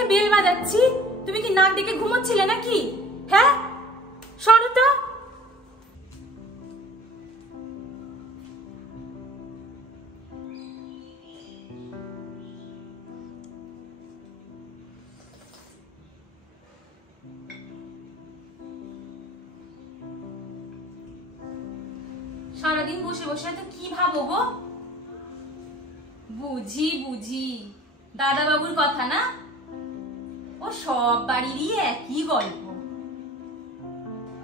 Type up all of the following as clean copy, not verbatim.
উঠে বেল বাজাচ্ছি, তুমি কি নাক ডেকে ঘুমোচ্ছিলে নাকি? হ্যাঁ, সরো তো। সারাদিন বসে বসে তো কি ভাবো গো? বুঝি বুঝি, দাদা বাবুর কথা না? ও সব বাড়িরই একই গল্প।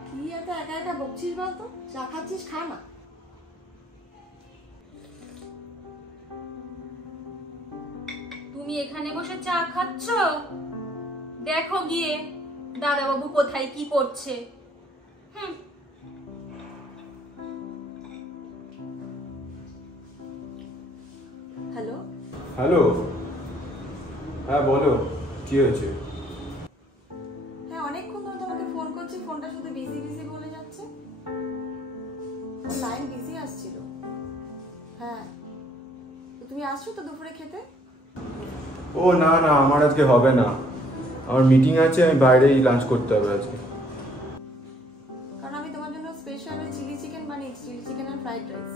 কি এত একা একা বকছিস বলতো? চা খাচ্ছিস, খা না। তুমি এখানে বসে চা খাচ্ছ, দেখো গিয়ে দাদা বাবু কোথায় কি করছে। হ্যালো হ্যালো, হ্যাঁ বলো, কি হয়েছে? হ্যাঁ, অনেকক্ষণ ধরে তোমাকে ফোন করছি, ফোনটা শুধু বিজি বিজি বলে যাচ্ছে। লাইন বিজি আসছিল। হ্যাঁ, তো তুমি আসছো তো দুপুরে খেতে? ও না না, আমার আজকে হবে না, আমার মিটিং আছে, আমি বাইরেই লাঞ্চ করতে হবে আজকে। কারণ আমি তোমার জন্য স্পেশাল চিলি চিকেন বানিয়েছি, চিলি চিকেন আর ফ্রাইড রাইস।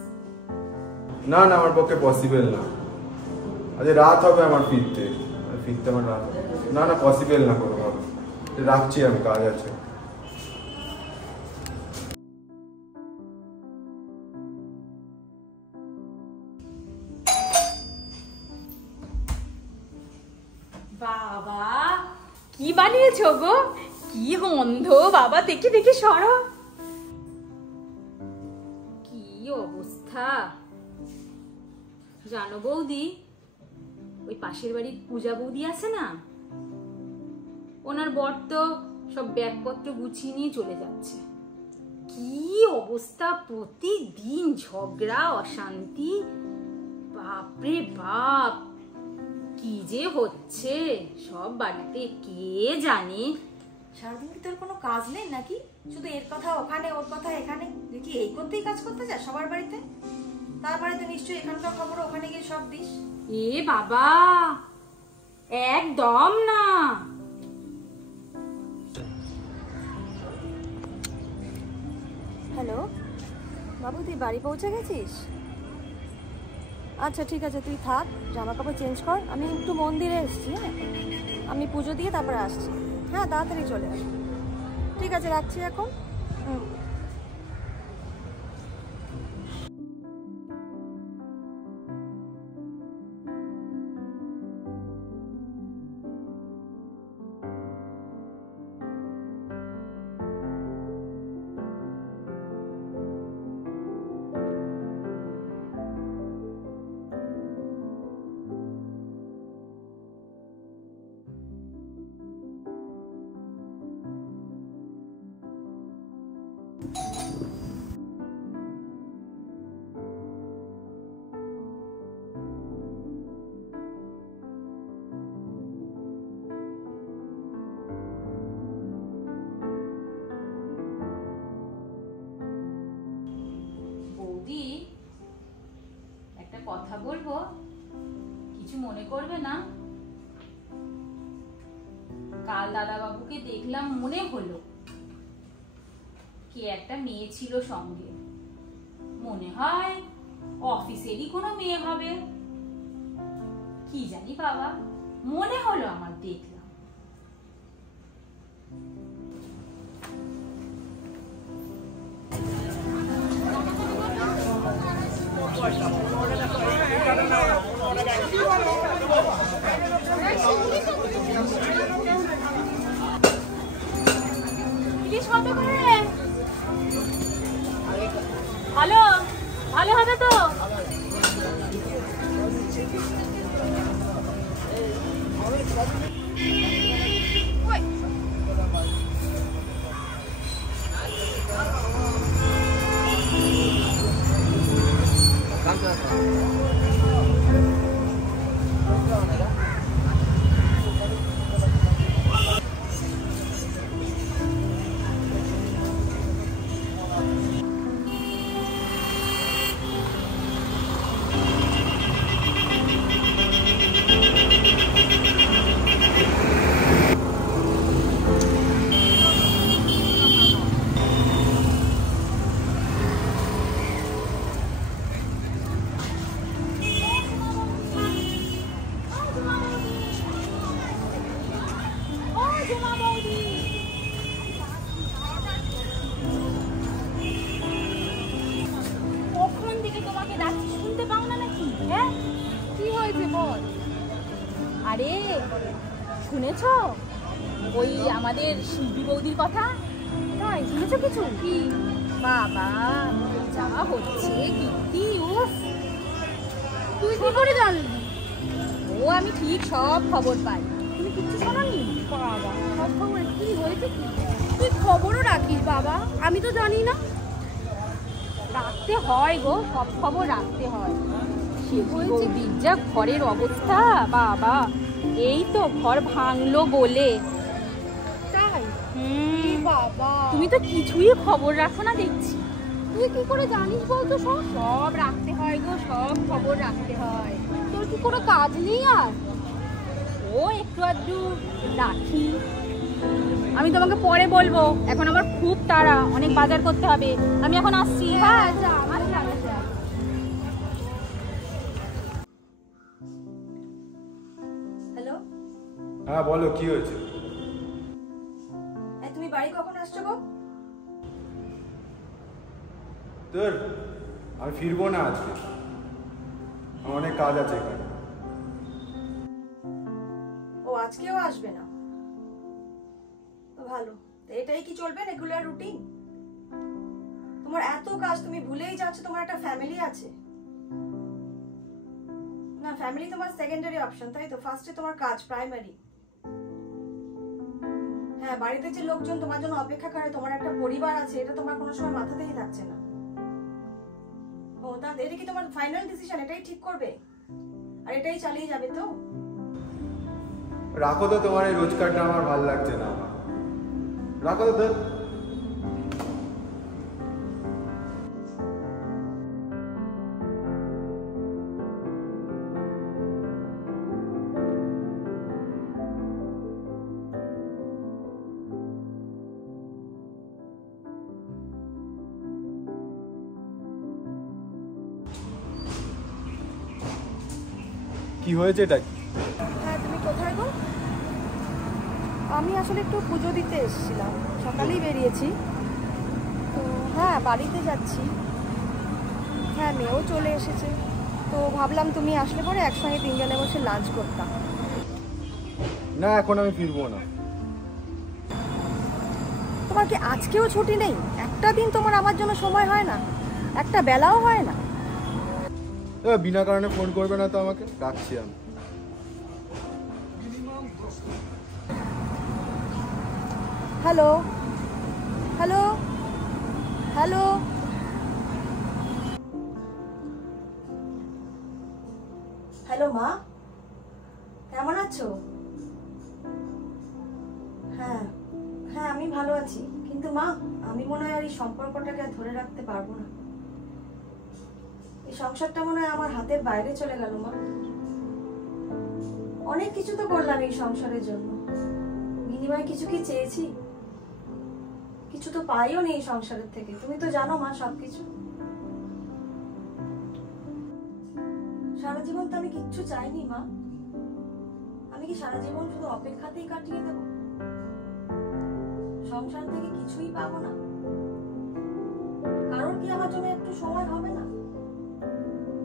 না না, আমার পক্ষে পসিবল না, আজকে রাত হবে আমার ফিরতে আমার রাত। না না, পসিবল না কোনোভাবে, রাখছি, আমি কাজ আছে। বাবা কি বানিয়েছো গো? কি গন্ধ বাবা, দেখি দেখি সরো। কি অবস্থা জানো বৌদি, ওই পাশের বাড়ির পূজা বৌদি আছে না, ওনার বর তো সব ব্যাগপত্র গুছিয়ে নিয়ে চলে যাচ্ছে। কি অবস্থা, প্রতিদিন ঝগড়া অশান্তি, বাপরে বাপ, কি যে হচ্ছে সব বাড়িতে কে জানে। সারাদিন কি তোর কোনো কাজ নেই নাকি? শুধু এর কথা ওখানে, ওর কথা এখানে, দেখি এই করতেই কাজ করতে যা সবার বাড়িতে। তারপরে তো নিশ্চয়ই এখানকার খবর ওখানে গিয়ে সব দিস। এ বাবা, একদম না। হ্যালো বাবু, তুই বাড়ি পৌঁছে গেছিস? আচ্ছা ঠিক আছে, তুই থাক, জামা কাপড় চেঞ্জ কর, আমি একটু মন্দিরে এসেছি। হ্যাঁ, আমি পুজো দিয়ে তারপরে আসছি। হ্যাঁ, তাড়াতাড়ি চলে আসবো। ঠিক আছে, রাখছি এখন। হুম। বৌদি একটা কথা বলবো, কিছু মনে করবে না? কাল দাদা বাবুকে দেখলাম, মনে হলো কি একটা মেয়ে ছিল সঙ্গে, মনে হয় অফিসেরই কোনো মেয়ে হবে, কি জানি বাবা, মনে হলো আমার, দেখলাম। ভালো ভালো হবে তো? শুনেছো ওই আমাদের শিল্পী বৌদির কথা? তাই শুনেছো কিছু? কি বাবা যা হচ্ছে কীর্তি, উফ তুই কি করে জানলি? ও আমি ঠিক সব খবর পাই। তুমি কিচ্ছু শোনোনি? বাবা সব খবর কি হয়েছে? কি তুই খবরও রাখিস বাবা? আমি তো জানি না। রাখতে হয় গো, সব খবর রাখতে হয়। বৌদির যা ঘরের অবস্থা বাবা, এই তো ঘর ভাঙলো বলে। তাই? বাবা তুমি তো কিছুই খবর রাখো না দেখছি। তুই কি করে জানিস বলতো? সব সব রাখতে হয় গো, সব খবর রাখতে হয়। তোর কি কোনো কাজ নেই আর? ও একটু আধটু রাখি। আমি তোমাকে পরে বলবো, এখন আমার খুব তাড়া, অনেক বাজার করতে হবে। আমি এখন আসছি। হ্যাঁ হ্যালো, হ্যাঁ বলো কি হয়েছে? তুমি বাড়ি কখন আসছো গো? তোর আমি ফিরবো না আজকে, আমার অনেক কাজ আছে এখানে। ও আজকেও আসবে না? তো ভালো। এটাই কি চলবে রেগুলার রুটিন? তোমার এত কাজ, তুমি ভুলেই যাচ্ছ তোমার একটা ফ্যামিলি আছে। না, ফ্যামিলি তোমার সেকেন্ডারি অপশন, তাই তো? ফার্স্টে তোমার কাজ প্রাইমারি। হ্যাঁ, বাড়িতে যে লোকজন তোমার জন্য অপেক্ষা করে, তোমার একটা পরিবার আছে, এটা তোমার কোনো সময় মাথাতেই থাকছে না। ও তা এটা কি তোমার ফাইনাল ডিসিশন? এটাই ঠিক করবে আর এটাই চালিয়ে যাবে তো? রাখো তো, তোমার এই রোজগারটা আমার ভালো লাগছে না। আমার রাখো তো। কি হয়েছে এটা? হ্যাঁ, তুমি কোথায় গো? আমি আসলে একটু পুজো দিতে এসেছিলাম, সকালেই বেরিয়েছি তো। হ্যাঁ, বাড়িতে যাচ্ছি। হ্যাঁ, মেয়েও চলে এসেছে তো ভাবলাম তুমি আসলে পরে একসঙ্গে তিনজনে বসে লাঞ্চ করতাম। না, এখন আমি ফিরবো না। তোমার কি আজকেও ছুটি নেই? একটা দিন তোমার আমার জন্য সময় হয় না? একটা বেলাও হয় না? বিনা কারণে ফোন করবে না তো আমাকে। রাখছি আমি। হ্যালো হ্যালো হ্যালো, হ্যালো মা, কেমন আছো? হ্যাঁ হ্যাঁ, আমি ভালো আছি, কিন্তু মা আমি মনে হয় আর এই সম্পর্কটাকে ধরে রাখতে পারবো না। এই সংসারটা মনে হয় আমার হাতের বাইরে চলে গেল মা। অনেক কিছু তো করলাম এই সংসারের জন্য, বিনিময়ে কিছু কি চেয়েছি? কিছু তো পাইও নেই সংসারের থেকে, তুমি তো জানো মা সবকিছু। সারা জীবন তো আমি কিচ্ছু চাইনি মা। আমি কি সারা জীবন শুধু অপেক্ষাতেই কাটিয়ে দেব? সংসার থেকে কিছুই পাবো না? কারোর কি আমার জন্য একটু সময় হবে না?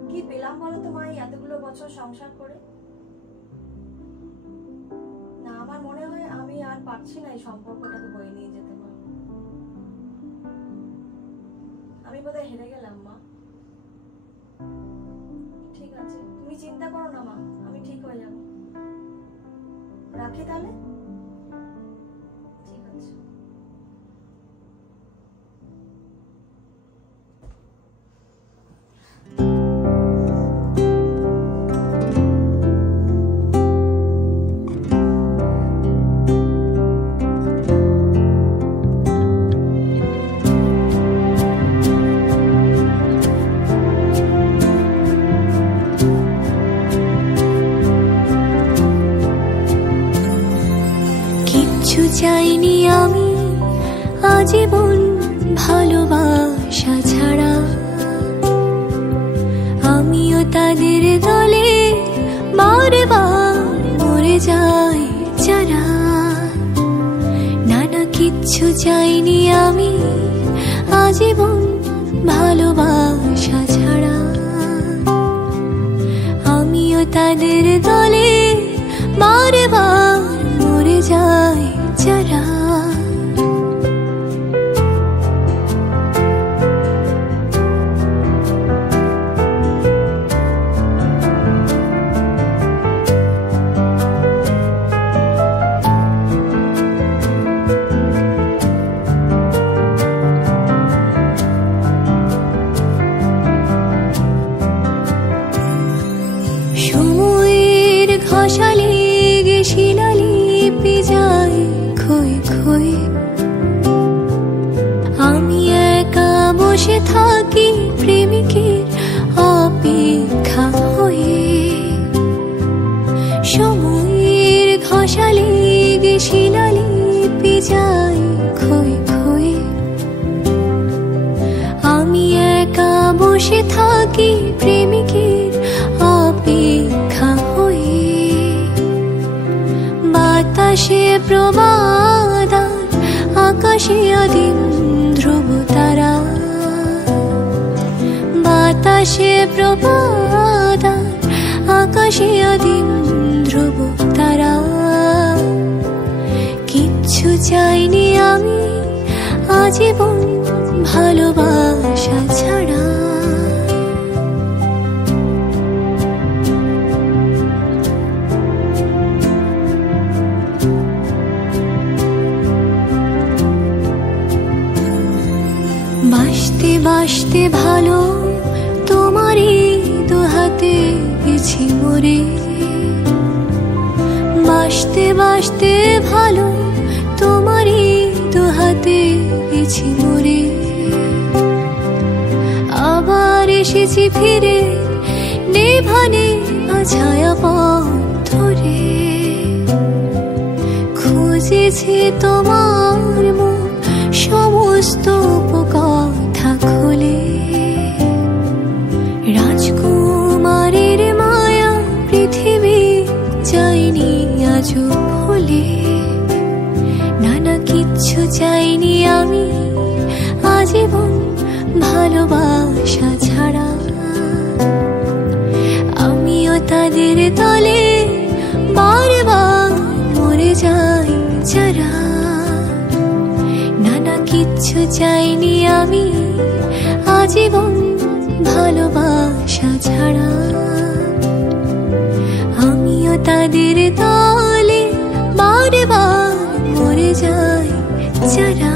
কি পেলাম বলো তো মা এই এতগুলো বছর সংসার করে? না, আমার মনে হয় আমি আর পারছি না এই সম্পর্কটাকে বয়ে নিয়ে যেতে। মা, আমি বোধহয় হেরে গেলাম মা। ঠিক আছে, তুমি চিন্তা করো না মা, আমি ঠিক হয়ে যাব। রাখি তাহলে। ঠিক আছে। চাইনি আমি আজীবন ভালোবাসা ছাড়া, আমিও তাদের দলে বারবার মরে যাই যারা। নানা কিচ্ছু চাইনি আমি আজীবন ভালোবাসা ছাড়া, আমিও তাদের দলে বারবার হয়ে। আমি একা বসে থাকি প্রেমিকের অপেক্ষা হয়ে। সময়ের ঘষা লেগে শিলালিপি যায় ক্ষয়ে ক্ষয়ে। আমি একা বসে থাকি প্রেমিকের অপেক্ষা হয়ে। বাতাসে প্রবাদার আকাশে আদিম ধ্রুব তারা। বাতাসে প্রবাদার আকাশে আদিম ধ্রুব তারা। কিচ্ছু চাইনি আমি আজীবন ভালোবাসা ছাড়া। বাসতে বাসতে ভালো তোমারই দুহাতে গেছি মরে। বাসতে বাসতে ভালো তোমারই দুহাতে গেছি মরে। আবার এসেছি ফিরে নেভানে ছায়া পথ ধরে। খুঁজেছি তোমার মুখ সমস্ত কথা খুলে। রাজকুমারের মায়া পৃথিবী চাইনি আজও ভুলে। নানা কিচ্ছু চাইনি আমি আজীবন ভালোবাসা ছাড়া। আমিও তাদের তলে বারবার মরে যাই যারা। নানা কিচ্ছু চাইনি আমি আজীবন ভালোবাসা ছাড়া। আমিও তাদের তলে বারবার মরে যাই যারা।